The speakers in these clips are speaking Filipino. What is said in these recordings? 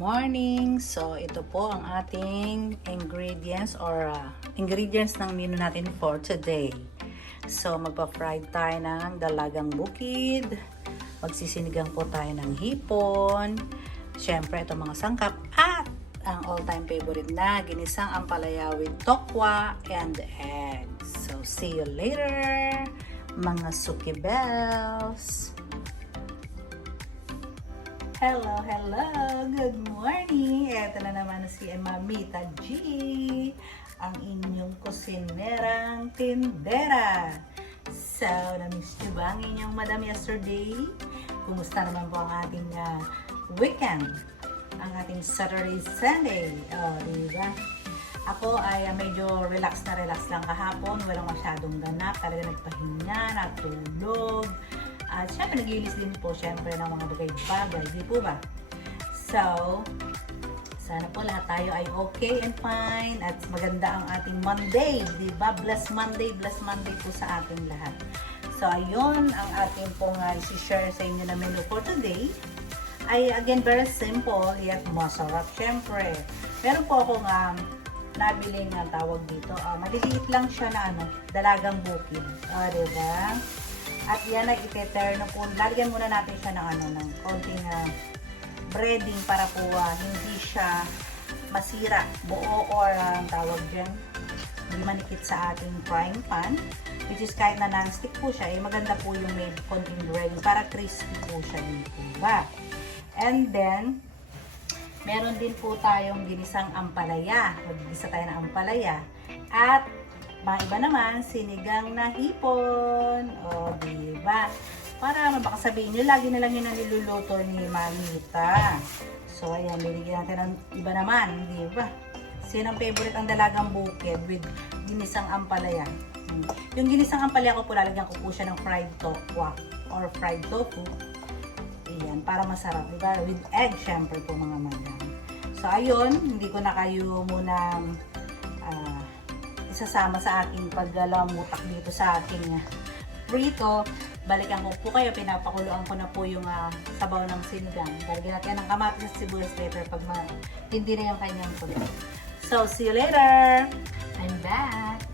morning! So, ito po ang ating ingredients or ingredients ng menu natin for today. So, magpa-fried tayo ng dalagang bukid. Magsisinigang po tayo ng hipon. Siyempre, ito mga sangkap. At ang all-time favorite na ginisang ampalaya with tokwa and eggs. So, see you later, mga suki bells! Hello, good morning! Ito na naman si Mamita G, ang inyong kusinerang tindera. So, na-miss nyo ba ang inyong madam yesterday? Kumusta naman po ang ating weekend? Ang ating Saturday, Sunday? Diba? Ako ay medyo relax lang kahapon. Walang masyadong ganap. Talaga nagpahinga, natulog. At syempre, nag-iilis din po syempre ng mga bagay-bagay, di po ba? So, sana po lahat tayo ay okay and fine at maganda ang ating Monday, di ba? Bless Monday po sa ating lahat. So, ayun ang ating pong i-share sa inyo na menu for today. Ay, again, very simple, yet masarap syempre. Meron po akong nabiling tawag dito. Maliliit lang siya na dalagang bukid. Di ba? At yan ay ite-turn po. Lalagyan muna natin siya ng konting breading para po hindi siya masira, buo or tawag dyan, hindi manikit sa ating frying pan. Which is kahit na non-stick po siya, maganda po yung may konting breading para crispy po siya dito. Ba? And then, meron din po tayong ginisang ampalaya. Mag-gisa tayo ng ampalaya. At mga iba naman, sinigang na hipon. O, diba? Para baka sabihin nyo, lagi na lang yun ang niluluto ni Mamita. So, ayan, binigyan natin ng iba naman, diba? Sino ang favorite ang dalagang bukid with ginisang ampalaya? Yung ginisang ampalaya ko po, lalagyan ko po siya ng fried tokwa or fried tofu. Ayan, para masarap, diba? With egg, syempre po mga madam. So, ayun, hindi ko na kayo muna isasama sa aking paggalamutak dito sa aking prito. Balikan ko po kayo, pinapakuluan ko na po yung sabaw ng sinigang. Lagyan natin ng kamatis at sibuyas later pag hindi na yung kanyang kulo. So, see you later! I'm back!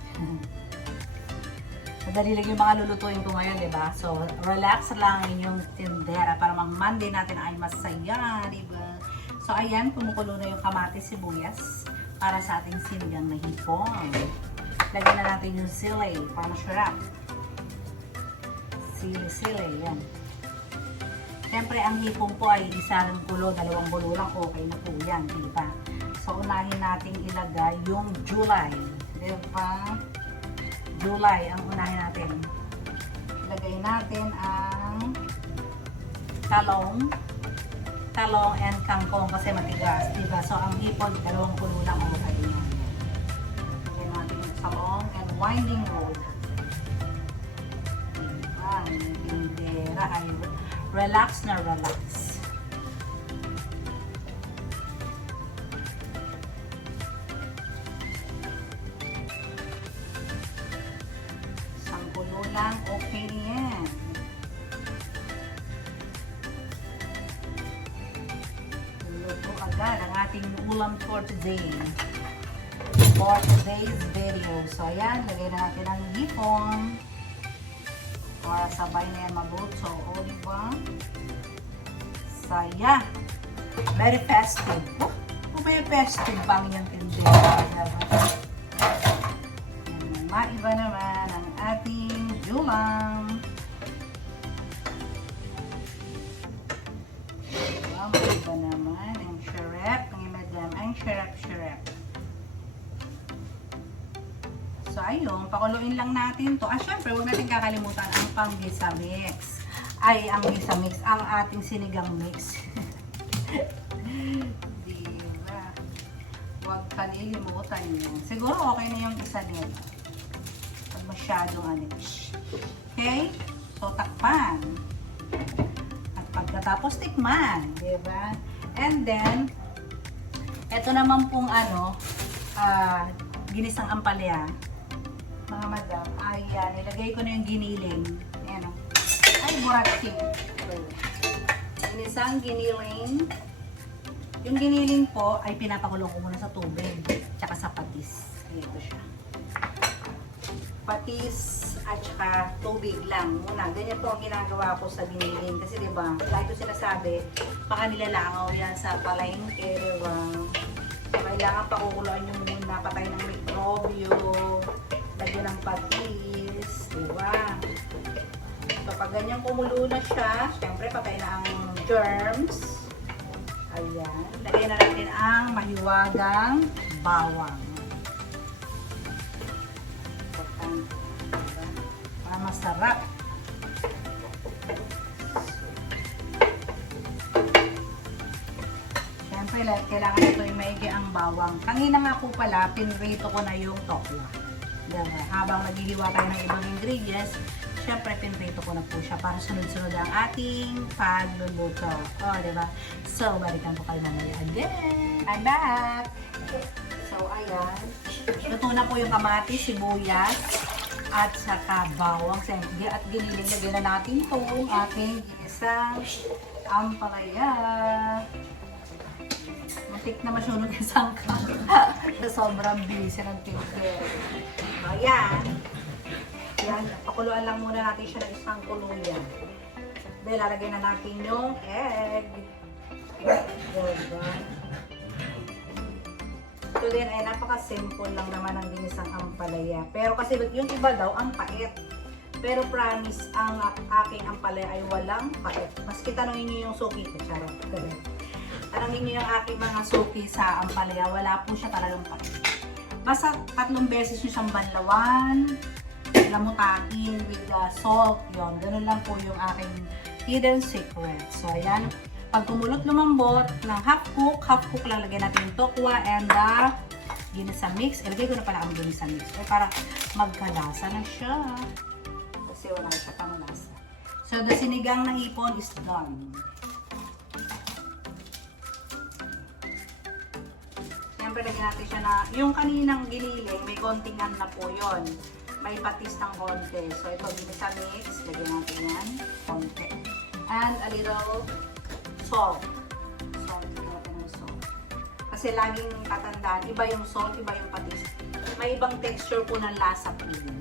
Madali lang yung mga lulutuin ko ngayon, diba? So, relax lang inyong tindera para mag-Monday natin ay masaya, diba? So, ayan, kumukulo na yung kamatis, sibuyas para sa ating sinigang na hipon. Lagyan na natin yung sili para masarap. Sili, yan. Siyempre, ang hipon po ay isang kulo, dalawang kulo lang, okay na po yan, diba? So, unahin natin ilagay yung July. Diba? July ang unahin natin. Ilagay natin ang talong and kangkong kasi matigas, diba? So, ang hipon, dalawang kulo lang, okay na. Ilagay natin yung talong and winding road. Ang tindera ay relax na relax. Isang kulo lang, okay yan. Luto agad ang ating ulam for today. For today's video. So, ayan, lagay na natin ang hipon. Para sabay na yan mabuto. O, diba? Saya. Very festive. Oh, may festive pa ang inyong tindera. Maiba naman ang ating julang. Diba? Maiba naman ang syrup. Ang madam, ang syrup. So, ayun, pakuluin lang natin to. Syempre, huwag natin kakalimutan ang pang-gisamix. Ang gisamix, ang ating sinigang mix. Diba? Huwag kalilimutan yan. Siguro okay na yung isa din. Pag masyadong anish. Okay? So, takpan. At pagkatapos tikman. Diba? And then, eto naman pong ginisang ampalaya. Mga madam, ayan, nilagay ko na yung giniling. Ayan o. Ay, buraking. Ginisang giniling. Yung giniling po ay pinapakulong ko muna sa tubig. Tsaka sa patis. Ito siya. Patis at saka tubig lang muna. Ganyan po ang ginagawa ko sa giniling. Kasi diba, lagi ko sinasabi, baka nilalangaw yan sa palengke, diba? Kailangan pakukuluan nyo muna, patay ng mikrobyo, lagyan ng patis, diba? So, pag ganyan kumulo na siya, syempre patay na ang germs. Ayan. Lagyan na natin ang mahiwagang bawang. Para masarap. Siyempre, kailangan ito yung maigi ang bawang. Kanina nga po pala, pinrito ko na yung tokwa. Diba? Habang naghihiwa tayo ng ibang ingredients, siyempre, pinrito ko na po siya para sunod-sunod ang ating pagluluto. O, diba? So, balikan ko kayo mamaya again. I'm back! So, ayan. Luto na po yung kamatis, sibuyas, at saka bawang. At giniling na natin itong ating ginisang ampalaya. Matik na masunod yung sangka. Sobrang busy ng tinder. Ayan. Yan, pakuluan lang muna natin siya ng isang kuluyan. Then, lalagay na natin yung egg. Diba? Ito din ay napaka-simple lang naman ang ginisang ampalaya. Pero kasi yung iba daw, ang pait. Pero promise, ang aking ampalaya ay walang pait. Maski tanongin nyo yung suki ko, charot. Tanongin nyo yung aking mga suki sa ampalaya, wala po siya talagang pait. Basta 3 beses nyo siyang banlawan, lamutakin with salt, yon. Ganun lang po yung aking hidden secret. So, ayan. Pag kumulot lumambot ng half cook lalagyan natin yung tokwa and the ginisa mix. Ilagay ko na pala ang ginisa mix. Para magkalasa na siya. Kasi wala siya pang lasa. So, the sinigang na hipon is done. Siyempre, lagyan natin siya na, yung kaninang giniling, may konting na po yon. May patis ng konti. So, ito ginisa mix. Lagyan natin yan. Konti. And a little salt. Salt. Lagyan natin ng salt. Kasi laging tatandaan, iba yung salt, iba yung patis. May ibang texture po ng lasa po yun.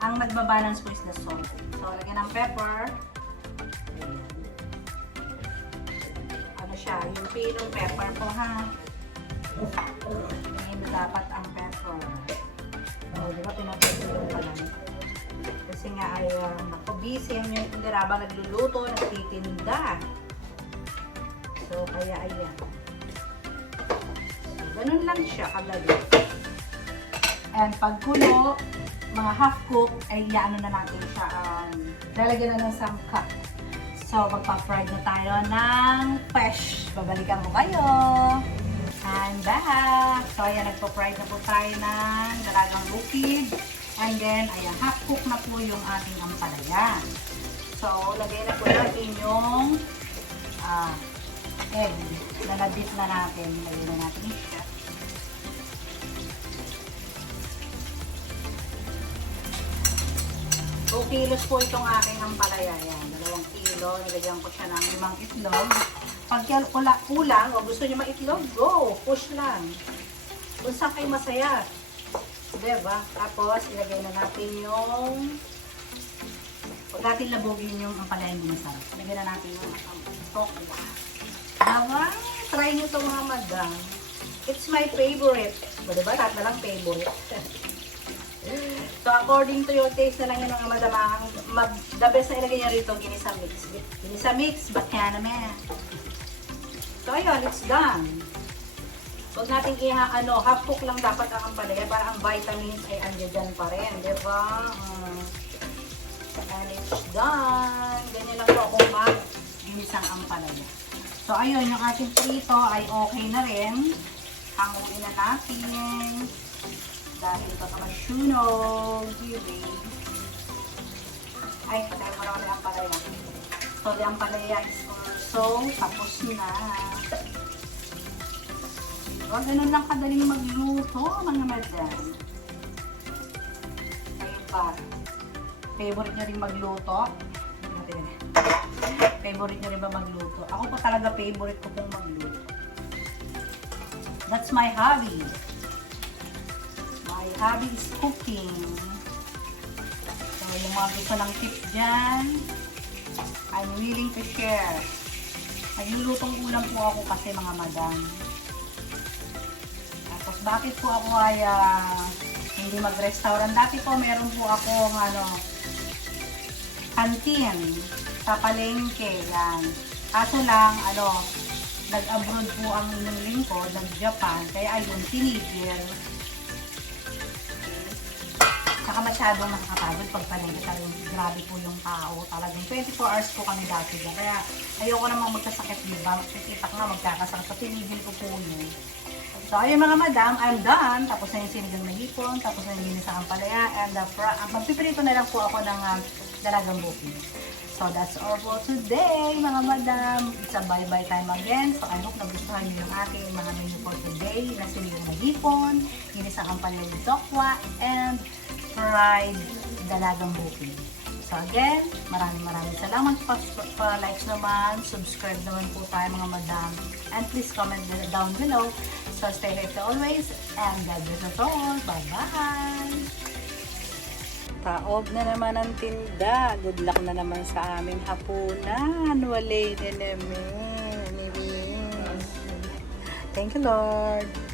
Ang nagbabalance po is the salt. So, lagyan ng pepper. Ayan. Ano siya? Yung pinong pepper po, ha? Ayan na dapat ang pepper. O, diba? Pinapagulong pa lang. Kasi nga ay nakabisi yung tindera habang nagluluto, nagtitinda. So, kaya ayan. So, ganun lang siya kagali. And pagkulo, mga half cook, ay iyaano na natin siya. Lalagyan na ng sangka. So, magpa-fried na tayo ng fish. Babalikan ko kayo. I'm back! So, ayan, nagpa-fried na po tayo ng dalagang bukid. And then, ayan, half cook na po yung ating ampalaya. So, lagay na po natin yung egg. Lalabit na natin. Lagay na natin siya. 2 kilos po itong aking ampalaya. Ayan, 2 kilo. Nilagyan ko siya ng 5 itlog. Pag kulang o gusto niyo maitlog, go! Push lang. Kung saan kayo masaya. Diba? Tapos, ilagay na natin yung huwag natin labogin yung ampalaya hindi masarap. Ilagay na natin yung tokwa. Diba? Try nyo ito mga madam. It's my favorite. So, diba? Lahat na lang favorite. So, according to your taste na lang yun mga madam. The best na ilagay nyo rito, ginisa mix. Ginisa mix, bakya naman. So, ayun, it's done. Huwag natin half cook lang dapat ang ampalaya para ang vitamins ay andyan pa rin, di ba? And it's done. Ganyan lang po kung mag-ginisang ampalaya. So, ayun, yung ating prito ay okay na rin. Hanguin na natin. Dahil ito kamasunog. Ay, patay mo naman ang ampalaya. So, the ampalaya is also tapos na. Huwag ganun lang kadaling magluto, mga madam. Ayun pa. Favorite nyo rin magluto? Favorite nyo rin ba magluto? Ako po talaga favorite ko pong magluto. That's my hobby. My hobby is cooking. So, yung mga gusto ng tips dyan, I'm willing to share. Naglulutong ulam po ako kasi mga madam. Tapos bakit po ako ay hindi mag-restaurant? Dati po meron po ako canteen sa palengke. Yan. Kaso lang, nag-abroad po ang inyong lingkod, nag-Japan, kaya ayun, tinigil. Saka masyadong nakakapagod pag palengke, talagang grabe po yung tao. Talagang 24 hours po kami dati dyan. Kaya ayoko namang magkasakit, diba? Magkikita nga, magkakasakit. So, tinigil ko po yun. So, ayun mga madam, I'm done. Tapos na yung sinigang na hipon, tapos na yung ginisang palaya, and magpiprito na lang po ako ng dalagang bukin. So, that's all for today, mga madam. It's a bye-bye time again. So, I hope nagustuhan niyo yung aking mga menu for today na sinigang na hipon, ginisang palaya dokwa, and fried dalagang bukin. So again, maraming salamat pa likes naman, subscribe naman po tayo mga madam, and please comment down below. So stay healthy always, and God bless us all. Bye-bye! Taob na naman ang tinda. Good luck na naman sa aming hapunan. Walay na naman. Thank you, Lord.